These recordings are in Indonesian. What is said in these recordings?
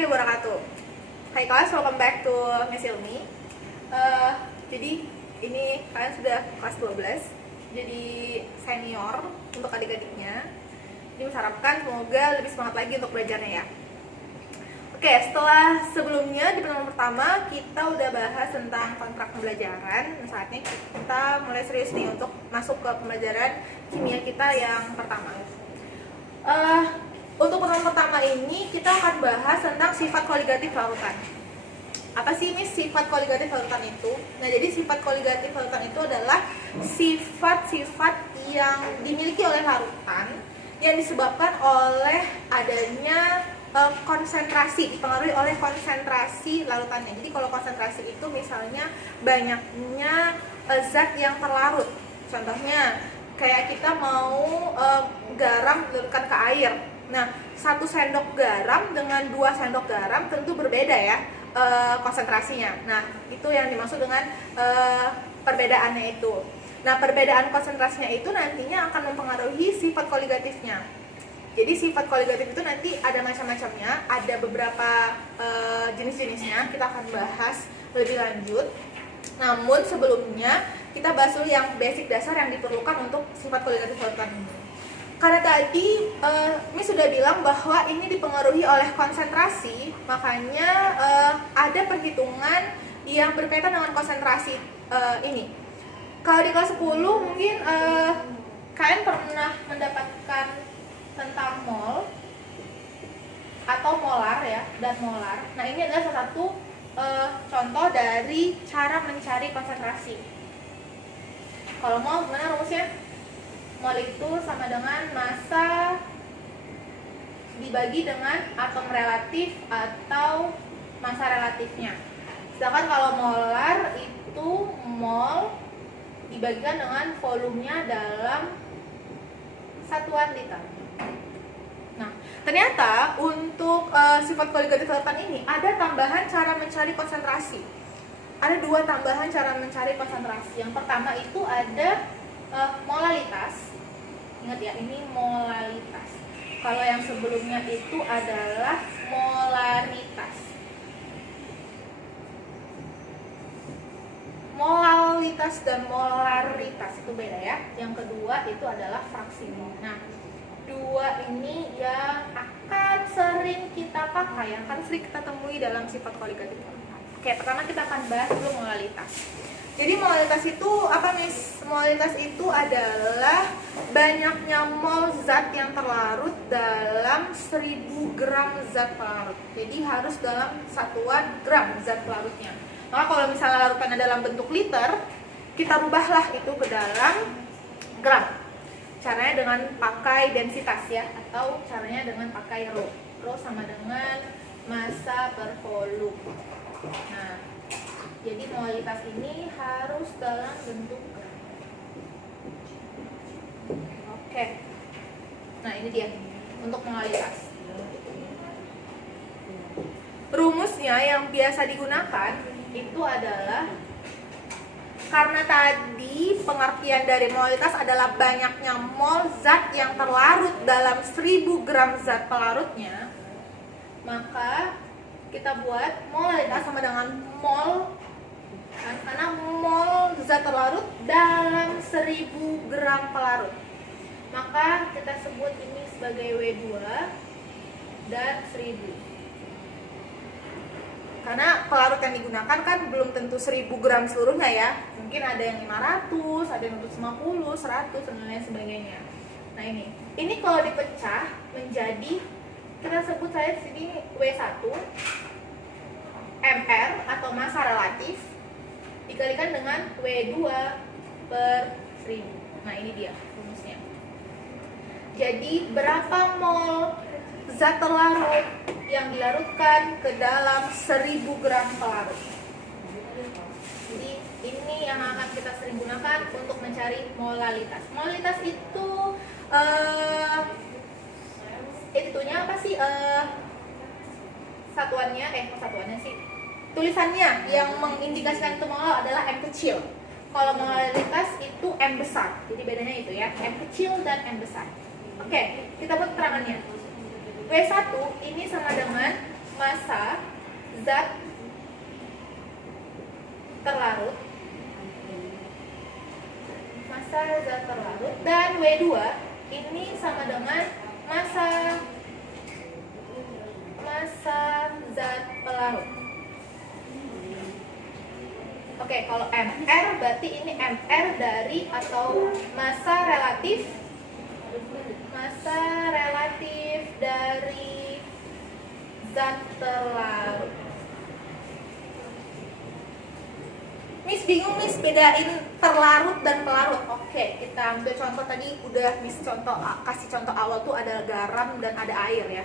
warahmatullahi wabarakatuh. Hai kelas, welcome back to Miss Ilmi. Jadi ini kalian sudah kelas 12, jadi senior untuk adik-adiknya. Ini mengharapkan semoga lebih semangat lagi untuk belajarnya ya. Oke, setelah sebelumnya di pertemuan pertama kita udah bahas tentang kontrak pembelajaran. Saatnya kita mulai serius nih untuk masuk ke pembelajaran kimia kita yang pertama. Untuk pertemuan pertama ini kita akan bahas tentang sifat koligatif larutan. Apa sih ini sifat koligatif larutan itu? Nah, jadi sifat koligatif larutan itu adalah sifat-sifat yang dimiliki oleh larutan yang disebabkan oleh adanya konsentrasi, dipengaruhi oleh konsentrasi larutannya. Jadi kalau konsentrasi itu misalnya banyaknya zat yang terlarut. Contohnya kayak kita mau garam dilarutkan ke air. Nah, 1 sendok garam dengan 2 sendok garam tentu berbeda ya konsentrasinya. Nah, itu yang dimaksud dengan perbedaannya itu. Nah, perbedaan konsentrasinya itu nantinya akan mempengaruhi sifat koligatifnya. Jadi sifat koligatif itu nanti ada macam-macamnya, ada beberapa jenis-jenisnya, kita akan bahas lebih lanjut. Namun sebelumnya kita bahas dulu yang basic dasar yang diperlukan untuk sifat koligatif larutan ini. Karena tadi Miss sudah bilang bahwa ini dipengaruhi oleh konsentrasi, makanya ada perhitungan yang berkaitan dengan konsentrasi ini. Kalau di kelas 10 mungkin kalian pernah mendapatkan tentang mol atau molar ya, dan molar. Nah, ini adalah salah satu contoh dari cara mencari konsentrasi. Kalau mol gimana rumusnya? Mol itu sama dengan massa dibagi dengan atom relatif atau massa relatifnya. Sedangkan kalau molar itu mol dibagikan dengan volumenya dalam satuan liter. Nah, ternyata untuk sifat koligatif larutan ini ada tambahan cara mencari konsentrasi. Ada 2 tambahan cara mencari konsentrasi. Yang pertama itu ada molalitas. Ingat ya, ini molalitas. Kalau yang sebelumnya itu adalah molaritas. Molalitas dan molaritas itu beda ya. Yang kedua itu adalah fraksi mol. Nah, 2 ini yang akan sering kita pakai, yang akan sering kita temui dalam sifat koligatif. Oke, pertama kita akan bahas dulu molalitas. Jadi molalitas itu apa, Miss? Molalitas itu adalah banyaknya mol zat yang terlarut dalam 1000 gram zat pelarut. Jadi harus dalam satuan gram zat pelarutnya. Maka kalau misalnya larutannya dalam bentuk liter, kita rubahlah itu ke dalam gram. Caranya dengan pakai densitas ya, atau caranya dengan pakai rho. Rho sama dengan massa per volume. Nah, jadi molalitas ini harus dalam bentuk gram. Oke. Nah, ini dia untuk molalitas. Rumusnya yang biasa digunakan itu adalah, karena tadi pengertian dari molalitas adalah banyaknya mol zat yang terlarut dalam 1000 gram zat pelarutnya, maka kita buat molalitas sama dengan mol, karena mol zat terlarut dalam 1000 gram pelarut. Maka kita sebut ini sebagai W2 dan 1000. Karena pelarut yang digunakan kan belum tentu 1000 gram seluruhnya ya. Mungkin ada yang 500, ada yang 150, 100, dan lain sebagainya. Nah, ini kalau dipecah menjadi, kita sebut saya di sini W1 mR atau massa relatif dikalikan dengan W2 per 1000. Nah, ini dia rumusnya. Jadi berapa mol zat terlarut yang dilarutkan ke dalam 1000 gram pelarut. Jadi ini yang akan kita sering gunakan untuk mencari molalitas. Molalitas itu itunya apa sih? Satuannya sih. Tulisannya yang mengindikasikan itu mol adalah M kecil. Kalau molalitas itu M besar. Jadi bedanya itu ya, M kecil dan M besar. Oke, kita buat keterangannya. W1 ini sama dengan massa zat terlarut, massa zat terlarut, dan W2 ini sama dengan massa zat pelarut. Oke, kalau MR berarti ini MR dari atau massa relatif dari zat terlarut. Miss bingung Miss bedain terlarut dan pelarut. Oke, kita ambil contoh tadi udah Miss kasih contoh awal tuh ada garam dan ada air ya.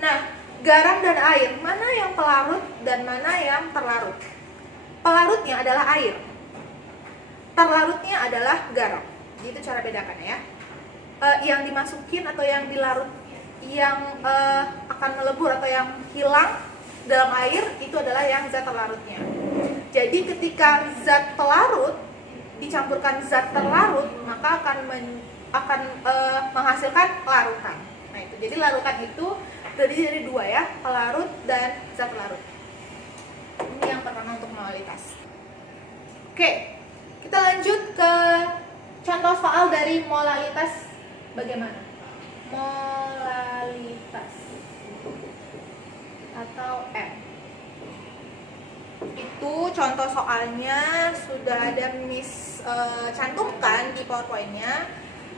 Nah, garam dan air, mana yang pelarut dan mana yang terlarut? Pelarutnya adalah air, terlarutnya adalah garam. Jadi itu cara bedakannya ya. Yang dimasukin atau yang dilarut, yang akan melebur atau yang hilang dalam air itu adalah yang zat terlarutnya. Jadi ketika zat pelarut dicampurkan zat terlarut, maka akan menghasilkan larutan. Nah itu, jadi larutan itu terdiri dari dua ya, pelarut dan zat pelarut. Ini yang pertama untuk molalitas. Oke, kita lanjut ke contoh soal dari molalitas. Bagaimana? Molalitas atau M. Itu contoh soalnya sudah ada Miss cantumkan di PowerPoint-nya.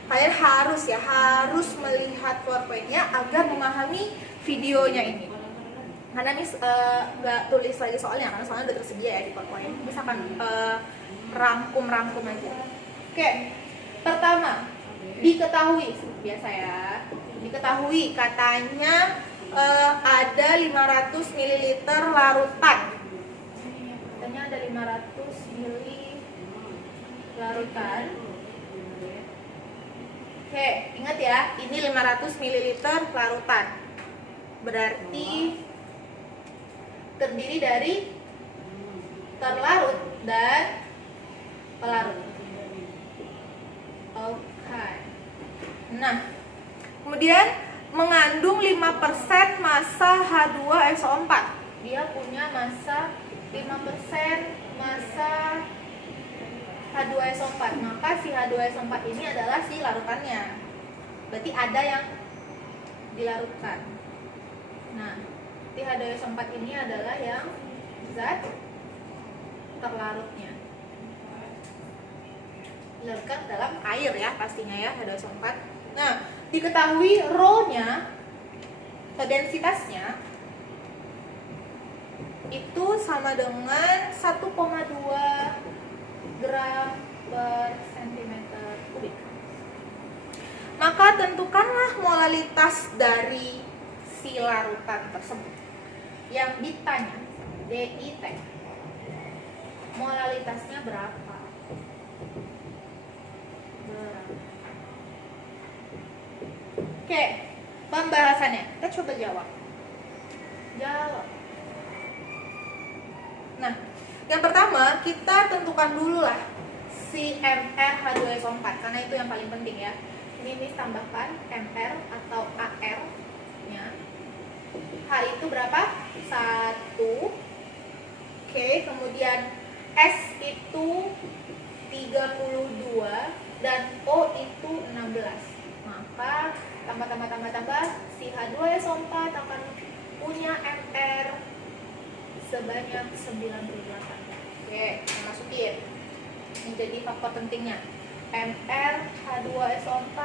Kalian harus melihat PowerPoint-nya agar memahami videonya ini. Karena Miss nggak tulis lagi soalnya, karena soalnya udah tersedia ya di PowerPoint. Miss akan rangkum aja. Oke, pertama diketahui, biasa ya. Diketahui katanya ada 500 ml larutan. Katanya ada 500 ml larutan. Oke, ingat ya, ini 500 ml larutan. Berarti terdiri dari terlarut dan pelarut. Oke. Nah, kemudian mengandung 5% massa H2SO4. Dia punya massa 5% massa H2SO4. Maka si H2SO4 ini adalah si larutannya. Berarti ada yang dilarutkan. Nah, si H2SO4 ini adalah yang zat terlarutnya. Dilarutkan dalam air ya pastinya ya, H2SO4. Nah, diketahui rho-nya atau densitasnya itu sama dengan 1,2 gram per centimeter kubik. Maka tentukanlah molalitas dari si larutan tersebut. Yang ditanya, DIT, molalitasnya berapa? Oke, pembahasannya. Kita coba jawab. Nah, yang pertama kita tentukan dulu lah si MR H2SO4 karena itu yang paling penting ya. Ini Miss tambahkan MR atau AR nya. H itu berapa? 1. Oke, kemudian S itu 32 dan O itu 16. Maka tambah si H2SO4 akan punya MR sebanyak 98. Oke, kita masukin. Ini jadi faktor pentingnya. MR H2SO4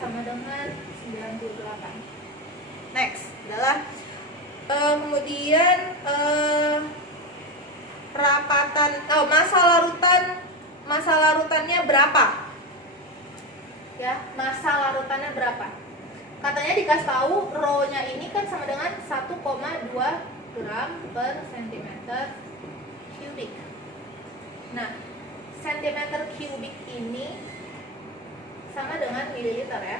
sama dengan 98. Next adalah kemudian rapatan massa larutannya berapa? Ya, massa larutannya berapa? Katanya dikasih tahu rho-nya ini kan sama dengan 1,2 gram per centimeter kubik. Nah, centimeter kubik ini sama dengan mililiter ya.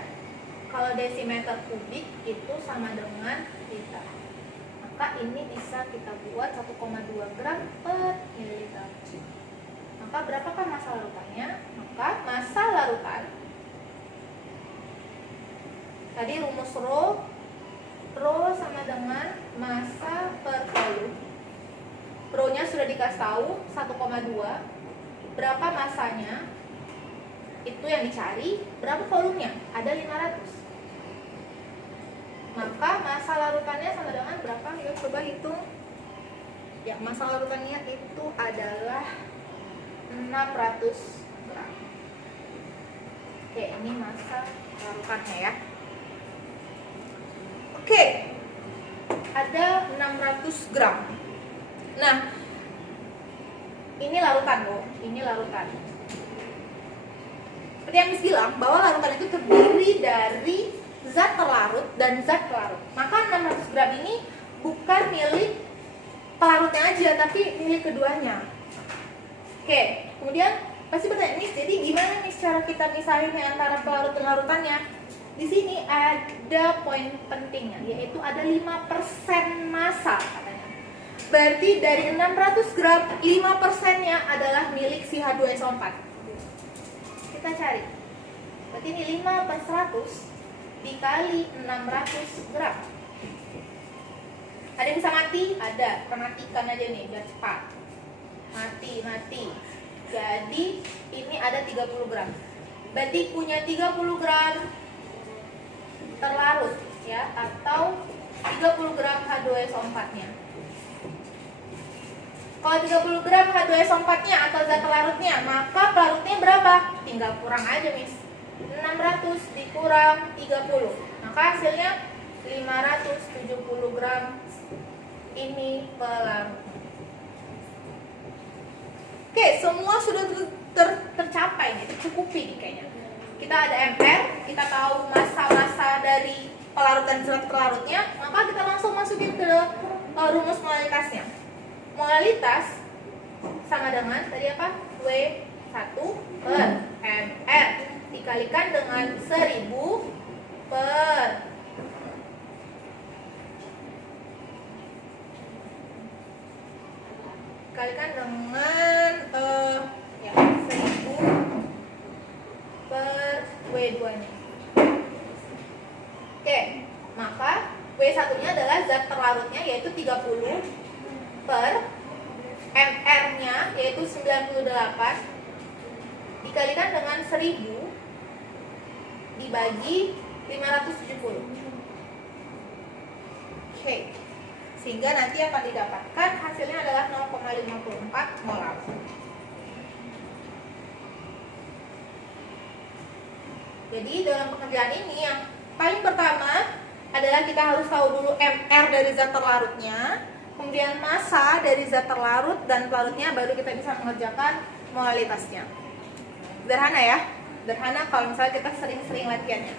Kalau desimeter kubik itu sama dengan liter. Maka ini bisa kita buat 1,2 gram per mililiter. Maka berapakah massa larutannya? Maka massa larutan, tadi rumus rho Rho sama dengan massa per volume. Rho-nya sudah dikasih tahu 1,2. Berapa massanya? Itu yang dicari. Berapa volumenya? Ada 500. Maka massa larutannya sama dengan berapa? Yuk coba hitung. Ya, massa larutannya itu adalah 600 gram. Oke, ini massa larutannya ya. Oke, ada 600 gram. Nah, ini larutan loh, ini larutan. Seperti yang Miss bilang, bahwa larutan itu terdiri dari zat terlarut dan zat pelarut. Maka 600 gram ini bukan milik pelarutnya aja, tapi milik keduanya. Oke, kemudian pasti bertanya, Miss, jadi gimana nih cara kita misahin antara pelarut dan larutannya? Di sini ada poin pentingnya, yaitu ada 5% massa katanya. Berarti dari 600 gram, 5%-nya adalah milik si H2SO4. Kita cari. Berarti ini 5 per 100 dikali 600 gram. Ada yang bisa mati? Ada. Kita matikan aja nih, biar cepat. Mati. Jadi ini ada 30 gram. Berarti punya 30 gram terlarut ya, atau 30 gram H2SO4-nya. Kalau 30 gram H2SO4-nya atau zat pelarutnya, maka pelarutnya berapa? Tinggal kurang aja, Miss. 600 dikurang 30. Maka hasilnya 570 gram ini pelarut. Oke, semua sudah tercapai nih, tercukupi kayaknya. Kita ada MR, kita tahu massa-massa dari pelarut dan zat pelarutnya, maka kita langsung masukin ke rumus molalitasnya. Molalitas sama dengan tadi apa? W1 per MR dikalikan dengan 1000 per dikalikan dengan 1000 per W2-nya. Oke, maka W1-nya adalah zat terlarutnya, yaitu 30 per MR-nya, yaitu 98 dikalikan dengan 1000 dibagi 570. Oke, sehingga nanti akan didapatkan hasilnya adalah 0,54 molar. Jadi dalam pekerjaan ini yang paling pertama adalah kita harus tahu dulu MR dari zat terlarutnya, kemudian massa dari zat terlarut dan pelarutnya, baru kita bisa mengerjakan molalitasnya. Sederhana ya, sederhana kalau misalnya kita sering-sering latihannya.